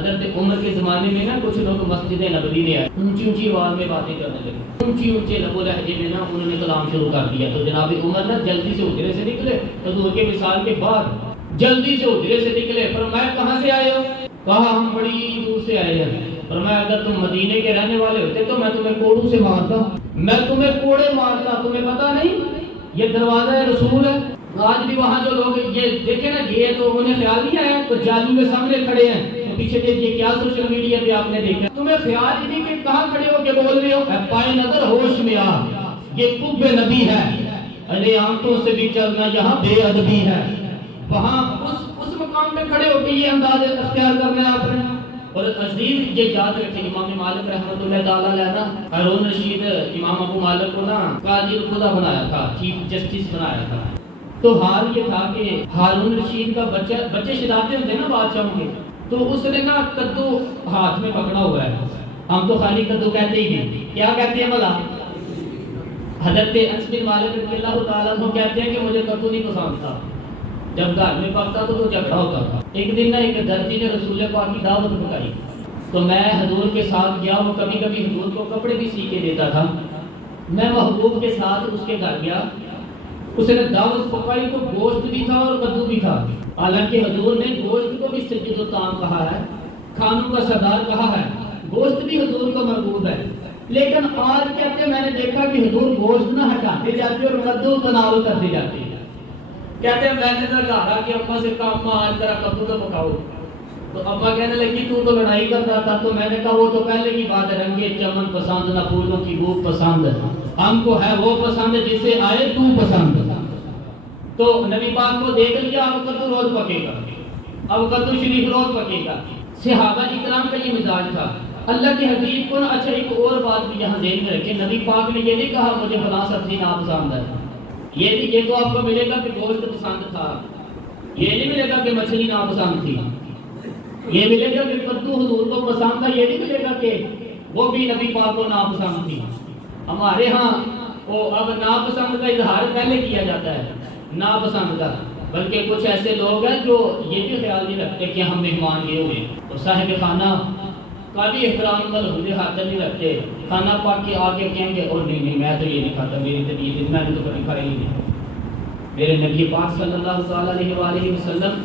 حضرت عمر کے زمانے میں نا کچھ لوگ مسجد نبوی میں آئے، اونچی اونچی آواز میں باتیں کرنے لگے، اونچی اونچے لب و لہجے میں نا انہوں نے کلام شروع کر دیا. تو جناب عمر نا جلدی سے حجرے سے نکلے، حضور کے وصال کے بعد جلدی سے حجرے سے نکلے. فرمایا کہاں سے آئے ہو؟ کہا ہم بڑی دور سے آئے ہیں. فرمایا اگر تم مدینے کے رہنے والے ہوتے تو میں تمہیں کوڑوں سے مارتا، میں تمہیں کوڑے مارتا. تمہیں پتا نہیں یہ دروازہ رسول ہے. آج بھی وہاں جو لوگ یہ دیکھیں نا یہ تو انہیں خیال نہیں آیا تو جادو کے سامنے کھڑے ہیں تو پیچھے دیکھیے کیا سوشل میڈیا پہ آپ نے دیکھا. تمہیں خیال ہی نہیں کہ کہاں کھڑے ہو کے بول رہے ہو. پائے نظر ہوش میں آ، یہ قب نبی ہے. ارے آنکھوں سے بھی چلنا یہاں بے ادبی ہے. وہاں اس مقام پہ کھڑے ہو کے یہ انداز اختیار کرنا ہے آپ نے. اور عزیز یہ یاد رکھیں امام مالک رحمۃ اللہ تعالیٰ علیہ نا ہارون رشید امام ابو مالک کو نا قاضی الخدا بنایا تھا، چیف جسٹس بنایا تھا. تو حال یہ تھا کہ ہارون رشید کا بچے شرارتیں ہوتے ہیں نا بادشاہوں کے، تو اس نے نا کدو ہاتھ میں پکڑا ہوا ہے. ہم تو خالی کدو کہتے ہی نہیں، کیا کہتے ہیں بھلا؟ حضرت انس بن مالک رضی اللہ تعالیٰ عنہ کہتے ہیں کہ مجھے کدو نہیں پسند تھا، جب گھر میں پکتا تو جھگڑا ہوتا تھا. ایک دن نا ایک درزی نے رسول پاک کی دعوت پکائی تو میں حضور کے ساتھ گیا. وہ کبھی کبھی حضور کو کپڑے بھی سی کے دیتا تھا. میں محبوب کے ساتھ اس کے گھر گیا، اس نے دعوت پکائی تو گوشت بھی تھا اور کدو بھی تھا. حالانکہ حضور نے گوشت کو بھی سجد و طعام کہا ہے، کھانوں کا سردار کہا ہے، گوشت بھی حضور کو مرغوب ہے. لیکن آج کہتے ہیں میں نے دیکھا کہ حضور گوشت نہ ہٹاتے جاتے اور کدو تناول کرتے جاتے ہیں. کہتے ہیں میں نے نہ کہا کہ اماں سے کہا اماں آج ذرا کدو تو پکاؤ. تو اماں کہنے لگی تو لڑائی کرتا تھا. تو میں نے کہا وہ تو پہلے کی بات ہے، رنگے چمن پسند نہ پھولوں کی بو پسند، ہم کو ہے وہ پسند جسے آئے تو پسند. تو نبی پاک کو دیکھ لیا اب کدو روز پکے گا، اب کدو شریف روز پکے گا. صحابہ اکرام کا یہ مزاج تھا. اللہ کے حبیب کو نا اچھا ایک اور بات بھی یہاں ذہن میں رکھیں، نبی پاک نے یہ نہیں کہا مجھے فلاں سبزی ناپسند ہے. یہ تو آپ کو ملے گا کہ گوشت پسند تھا، یہ نہیں ملے گا کہ مچھلی ناپسند تھی. یہ ملے گا کہ کدو حضور کو پسند تھا، یہ نہیں ملے گا کہ وہ بھی نبی پاک کو ناپسند تھی. ہمارے ہاں وہ اب ناپسند کا اظہار پہلے کیا جاتا ہے ناپسند کا، بلکہ کچھ ایسے لوگ ہیں جو یہ بھی خیال نہیں رکھتے کہ ہم مہمان یہ ہوئے اور صاحب خانہ کا بھی احترام ملحوظ خاطر نہیں رکھتے. کھانا پاک کے آگے کہیں گے اور نہیں میں تو یہ نہیں کھاتا، میری طبیعت میں نے تو کبھی کھائی نہیں. میرے نبی پاک صلی اللہ تعالیٰ علیہ وآلہ وسلم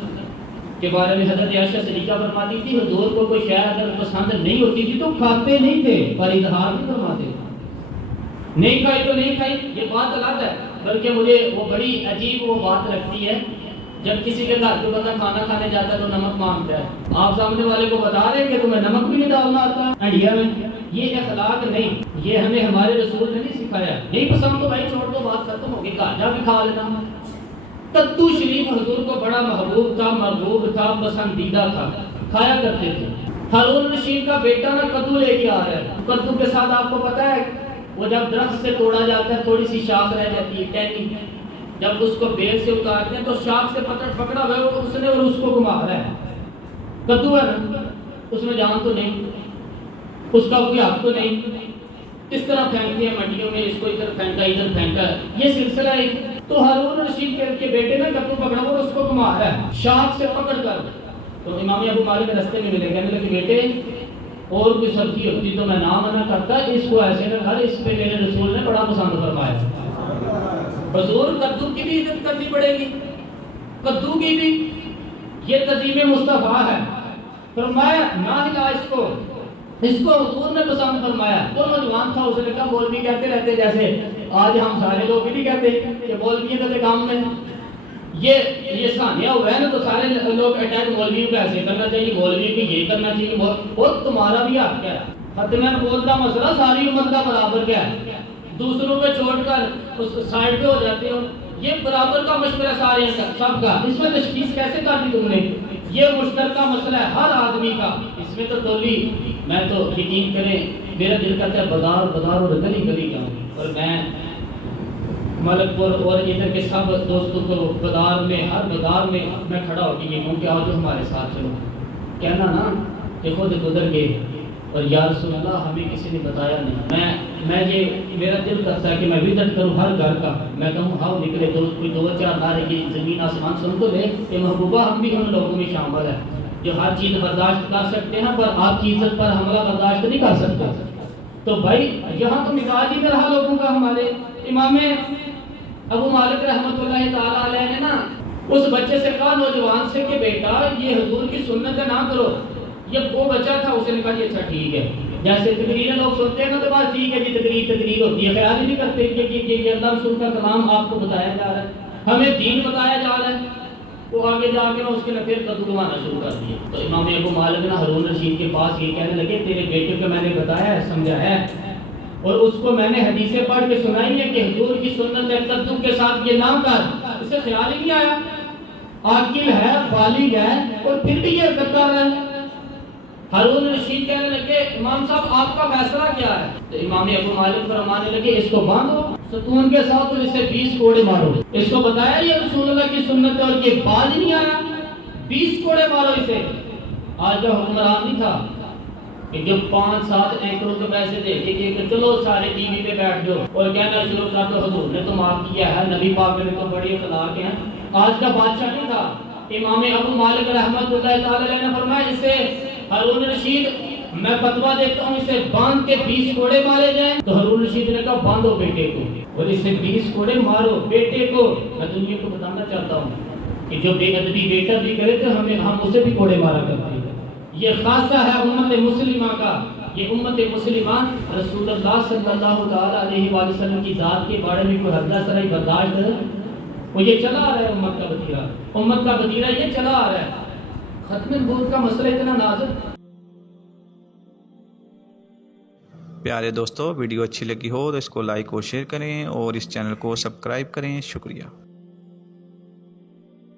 کے بارے میں حضرت عائشہ صدیقہ فرماتی تھی حضور کو کوئی شے اگر پسند نہیں ہوتی تھی تو کھاتے نہیں تھے، پر اظہار نہیں فرماتے. نہیں کھائی تو نہیں کھائی یہ بات الگ ہے، بلکہ مجھے وہ بڑی عجیب وہ بات لگتی ہے جب کسی کے گھر پہ بندہ کھانا کھانے جاتا ہے تو نمک مانگتا ہے. آپ سامنے والے کو بتا رہے ہیں کہ تمہیں نمک بھی نہیں ڈالنا آتا انڈیا میں. یہ اخلاق نہیں، یہ ہمیں ہمارے رسول نے نہیں سکھایا. نہیں پسند تو بھائی چھوڑ دو، بات ختم ہوگی، گھر جا کے کھا لینا. کدو شریف حضور کو بڑا محبوب تھا، مرغوب تھا، پسندیدہ تھا، کھایا کرتے تھے. ہارون رشید کا بیٹا نا کدو لے کے آ رہا ہے. کدو کے ساتھ آپ کو پتا ہے وہ جب درخت سے توڑا جاتا ہے تھوڑی سی شاخ رہ جاتی ہے ٹہنی، جب اس کو بیل سے اتارتے ہیں تو شاخ سے پکڑا ہوا ہے اس نے اور اس کو گھما رہا ہے. کدو ہے نا، اس میں جان تو نہیں، اس کا کوئی حق تو نہیں. کس طرح پھینکتے ہیں منڈیوں میں، اس کو ادھر پھینکا ادھر پھینکا، یہ سلسلہ ہے. تو ہارون رشید کے بیٹے نے کدو پکڑا اور اس کو گھما رہا ہے شاخ سے پکڑ کر. تو امام ابو مالک رستے میں ملے، کہنے لگے بیٹے اور کوئی سبزی ہوتی تو میں نہ منع کرتا، اس کو ایسے نہ کر، اس پہ میرے رسول نے بڑا پسند فرمایا. حضور کدو کی بھی عزت کرنی پڑے گی، کدو کی بھی، یہ تزئین مصطفیٰ ہے. فرمایا نہ ہلا اس کو حضور نے پسند فرمایا. وہ نوجوان تھا، اس نے کہا مولوی کہتے رہتے جیسے آج ہم سارے لوگ نہیں کہتے کہ مولوی کے کام میں یہ ثانیہ ہوا ہے نا تو سارے لوگ اٹیک مولوی کو ایسے کرنا چاہیے، مولوی کو یہ کرنا چاہیے، اور تمہارا بھی حق ہے. ختم نبوت کا مسئلہ ساری امت کا برابر کیا ہے، دوسروں پہ چھوڑ کر اس سائڈ پہ ہو جاتے ہو. یہ برابر کا مشورہ سارے سب کا، اس میں تشخیص کیسے کر دی تم نے؟ یہ مشترکہ مسئلہ ہے ہر آدمی کا، اس میں تو تولی میں تو یقین کریں میرا دل کرتا ہے بازار اور گلی گلی جاؤں، اور میں ملک پور اور ادھر کے سب دوستوں کو بازار میں ہر بازار میں کھڑا ہو کے یہ کہوں کہ آؤ جو ہمارے ساتھ چلو. کہنا نا کہ خود گزر گئے اور یا رسول اللہ ہمیں کسی نے بتایا نہیں. میں یہ میرا دل کرتا ہے کہ میں وزٹ کروں ہر گھر کا، میں کہوں ہاؤ نکلے کوئی دو چار نعرے کی زمین آسمان سن تو لے کہ محبوبہ ہم بھی ان لوگوں میں شامل ہیں. جو ہر چیز برداشت کر سکتے ہیں پر آپ کی عزت پر حملہ برداشت نہیں کر سکتے. تو بھائی یہاں تو مزاج ہی میں رہا لوگوں کا. ہمارے امام ابو مالک رحمۃ اللہ تعالی علیہ نے نا اس بچے سے کہا, نوجوان سے, کہ بیٹا یہ حضور کی سنت نہ کرو. جب وہ بچہ تھا اسے نے کہا اچھا ٹھیک ہے. جیسے تقریریں لوگ سنتے ہیں نا تو بات ٹھیک ہے جی, تقریر ہوتی ہے, خیال ہی نہیں کرتے کہ یہ اللہ رسول کا کلام آپ کو بتایا جا رہا ہے, ہمیں دین بتایا جا رہا ہے. وہ آگے جا کے اس کے نے پھر قدروانا شروع کر دیا. تو امام ابو مالک نے ہارون رشید کے پاس یہ کہنے لگے, تیرے بیٹے کو میں نے بتایا ہے, سمجھایا ہے, اور اس کو میں نے حدیثیں پڑھ کے سنائی ہے کہ حضور کی سنت قدم کے ساتھ یہ نام کر. اسے خیال ہی نہیں آیا, عاقل ہے, بالغ ہے, اور پھر بھی یہ کرتا رہا. ہارون رشید کہنے لگے, امام صاحب آپ کا فیصلہ کیا ہے؟ تو امام ابو مالک فرمانے لگے, اس کو باندھو ستون کے ساتھ اور اسے 20 کوڑے مارو. اس کو بتایا یہ رسول اللہ کی سنت ہے اور یہ باز نہیں آیا, 20 کوڑے مارو اسے. آج کا حکمران نہیں تھا کہ جو 5-7 اینکروں کے پیسے دے کے کہ چلو سارے ٹی وی پہ بیٹھ جاؤ اور کہنا شروع کر دو حضور نے تو معاف کیا ہے, نبی پاک نے تو بڑی اخلاق ہیں. آج کا بادشاہ نہیں تھا. امام ابو مالک رحمۃ اللہ تعالی علیہ نے فرمایا, اسے ہارون رشید میں فتویٰ دیتا ہوں اسے باندھ کے 20 کوڑے مارے جائیں. تو ہارون رشید نے کہا باندھو بیٹے کو اور اسے 20 کوڑے مارو بیٹے کو. میں دنیا کو بتانا چاہتا ہوں کہ جو بے ادبی بیٹا بھی کرے تو ہم اسے بھی کوڑے مارا کرتے ہیں. یہ خاصہ ہے امت مسلمہ کا. یہ امت مسلمہ رسول اللہ صلی اللہ تعالی علیہ وآلہ وسلم کی ذات کے بارے میں کوئی حد سرائی برداشت ہے, وہ یہ چلا آ رہا ہے. امت کا وتیرہ, امت کا وتیرہ یہ چلا آ رہا ہے. ختم النبوت کا مسئلہ اتنا نازک. پیارے دوستو, ویڈیو اچھی لگی ہو تو اس کو لائک اور شیئر کریں اور اس چینل کو سبسکرائب کریں. شکریہ.